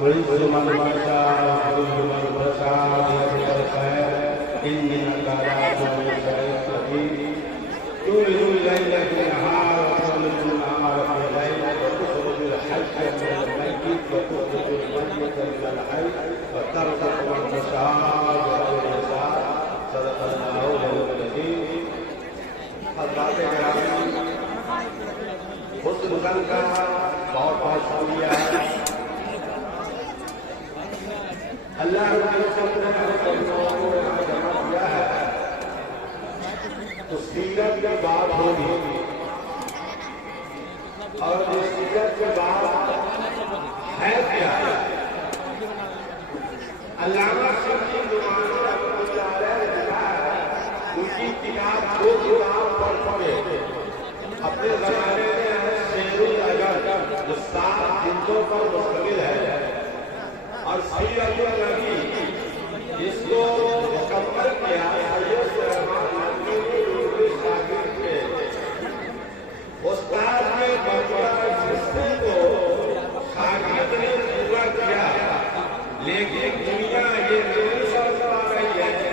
وتعز من تشاء وتذل من تشاء بيدك الخير إنك على كل شيء قدير تولج الليل في النهار وتولج النهار في الليل وتخرج الحي من الميت وتخرج الميت من الحي وترزق من تشاء بغير حساب صدق الله العظيم. حضرات کرام، حسن زن کا بہت بہت شکریہ ہے. اللہ رب العزت نے ہم لوگوں کو یہاں جمع کیا ہے تو سیرت کی بات ہوگی اور اس سیرت کی بات ہے کیا ہے. علامہ شبلی نعمانی رحمۃ اللہ علیہ نے لکھا ہے، ان کی کتاب دو کتاب پر پڑھے اپنے زمانے میں ہے شعر الاجر جو 7 جلدوں پر مشتمل ہے، اور سیرت النبی جس کو مکمل کیا سید سلیمان ندوی نے اردو شاگرد کے استاد کے مقبرہ حصے کو شاگرد نے پورا کیا، لیکن دنیا یہ نہیں سمجھ پا رہی ہے کہ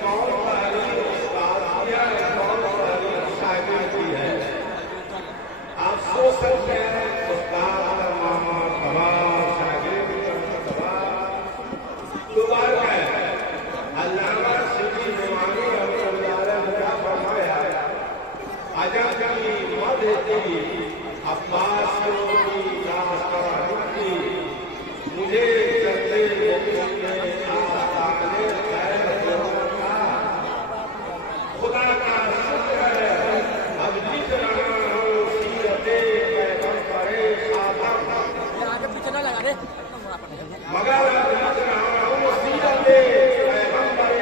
کون تعلیم استاد کیا ہے، کون تعلیم شاگرد کی ہے. آپ سوچ سکتے ہیں استاد کا ماما تباہ، شاگرد کا تباہ، دوبارہ ہے. علامہ شبلی نعمانی رحمۃ اللہ علیہ نے کیا فرمایا، عجب کی مدح کی عباس کی داستان کی مجھے چلتے خدا کا شکر ہے اب جس رہا ہوں سیرت پیغمبر مگر جس رہا ہوں سیرت پیغمبر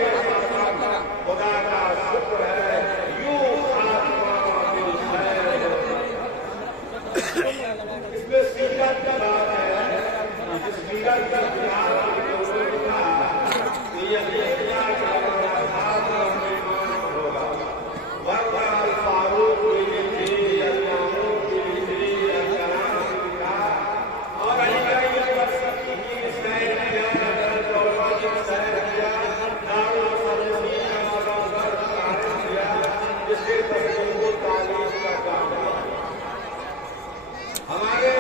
خدا کا شکر ہے یوں خاتمہ بالخیر. اس میں سیرت کا بات ہے، جس سیرت کا خیال ہمارے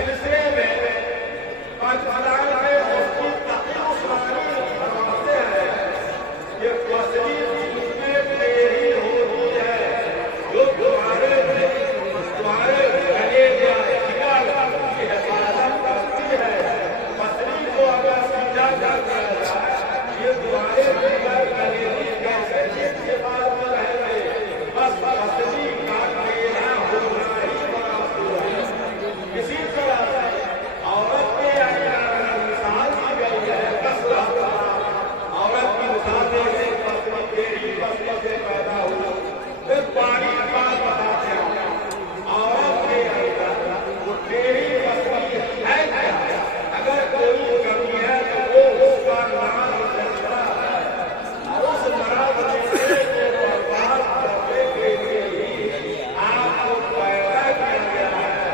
سلسلے میں پاکستان میں مفتی تقی عثمانی فرماتے ہیں کہ وسیع اس میں تیری ہوتی ہے جو تمہارے گلے یا جگر کی حفاظت کرتی ہے. وسیع کو اگر سمجھا جاتا ہے یہ تمہارے جگر گلے کی حفاظت میں رہیں گے. بس وسیع کا تیرا ہونا ہی بڑا ہے. اسی طرح عورت کے مثال دی گئی ہے. عورت کی مثال سے پتلی تیری پتلی سے پیدا ہوا. پھر پانی بات بتاتے ہیں عورت کے اندر وہ تیری پتلی ہے کیا؟ اگر کوئی کمی ہے تو وہ اس کا نام چلتا ہے. اس مرد سے برباد کرنے کے لیے ہی آپ کو پیدا کیا گیا ہے.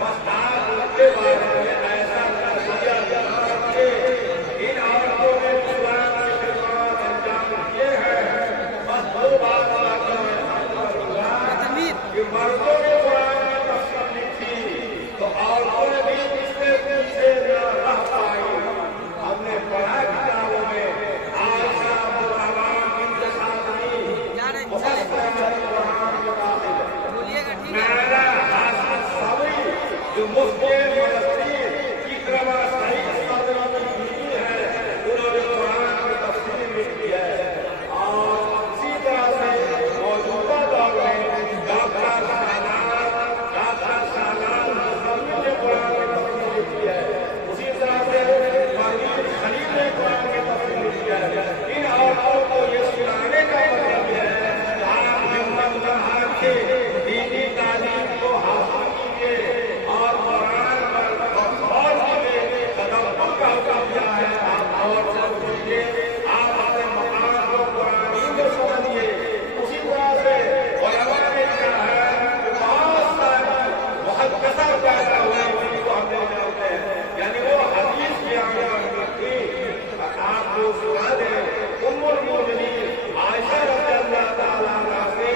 بس آپ اس کے بارے میں ایسا نظریہ بنا رکھے. ان عورتوں نے قرآن کے خدمات انجام دیے ہیں. بس دو بات کہ مردوں نے قرآن کی تفسیر لکھی تو عورتوں نے بھی اس کے پیچھے نہ رہ پائی. ہم نے پڑھا کتابوں میں عائشہ الرحمن بنت سعدی مفسرہ قرآن مطابق نائلہ حاسد ثوری جو مفتی فلسطین اکرمہ سعید صدر کی بیوی ہے انہوں نے قرآن کی تفسیر لکھی ہے. اور اسی طرح سے موجودہ دور میں ڈاکٹر سالار مصطفی نے قرآن کی تفسیر لکھی ہے. اسی طرح سے فرید خلیل نے قرآن کی تفسیر لکھی ہے. ان عورتوں کو یہ سنانے کا مطلب ہے کہ آپ ہمت نہ ہار کے دینی تعلیم کو حاصل کیجیے اور قرآن پر غور کیجیے. تدبر کا حکم دیا ہے آپ غور سے سنیے. آپ اپنے مقام کو قرآن میں سمجھیے. اسی طرح سے علماء نے کہا ہے کہ بہت سارے محدثہ پیدا ہوئے جن کو ہم نے جانتے ہیں یعنی وہ حدیث کی آنکھ تھی. آپ کو سنا دیں ام المؤمنین عائشہ رضی اللہ تعالیٰ عنہ سے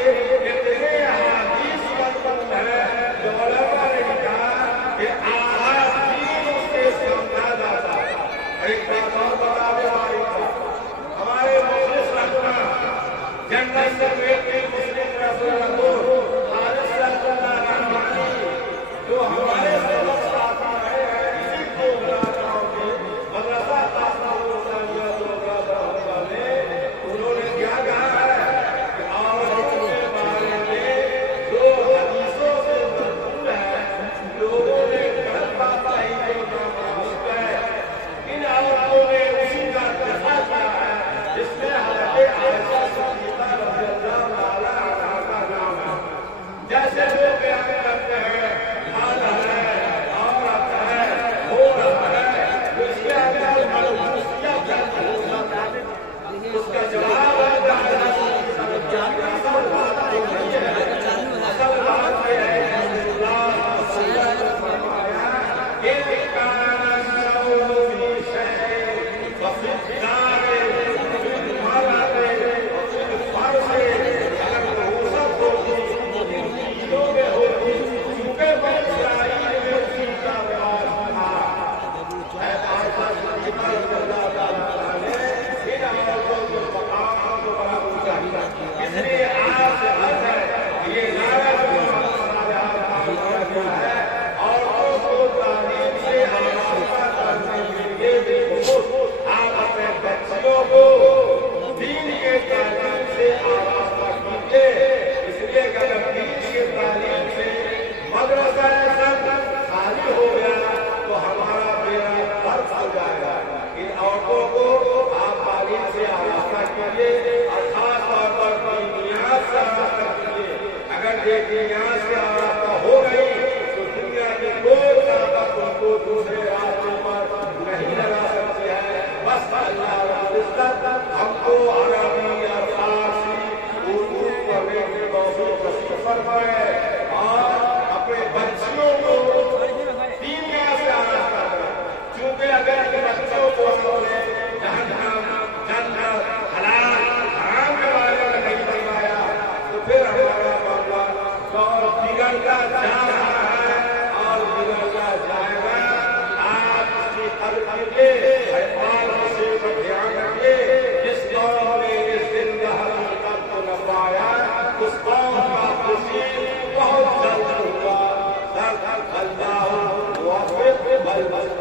اتنے حدیث مضبوط ہیں جو علماء نے کہا کہ آج بھی اس سے سمجھا جاتا ہے. ایک بات اور بتا دیں ہمارے مخلص رہنما جنت سے بیٹے مسلم رسول اللہ خالص رضی اللہ عنہ جو ہمارے سبق ساتھی رہے ہیں اسی کو ملاقاؤں کے مدرسہ خاصہ انہوں نے کیا کہا ہے کہ عورتوں کے بارے میں جو حدیثوں سے مضمون ہے لوگوں نے غلط بات کہی جو نامعلوم ہے. ان عورتوں نے اسی کا دفاع کیا ہے جس میں حضرت عائشہ صدیقہ رضی اللہ تعالیٰ عنہا کا نام ہے. جیسے لوگ بیان کرتے ہیں حال ہے اللہ وفق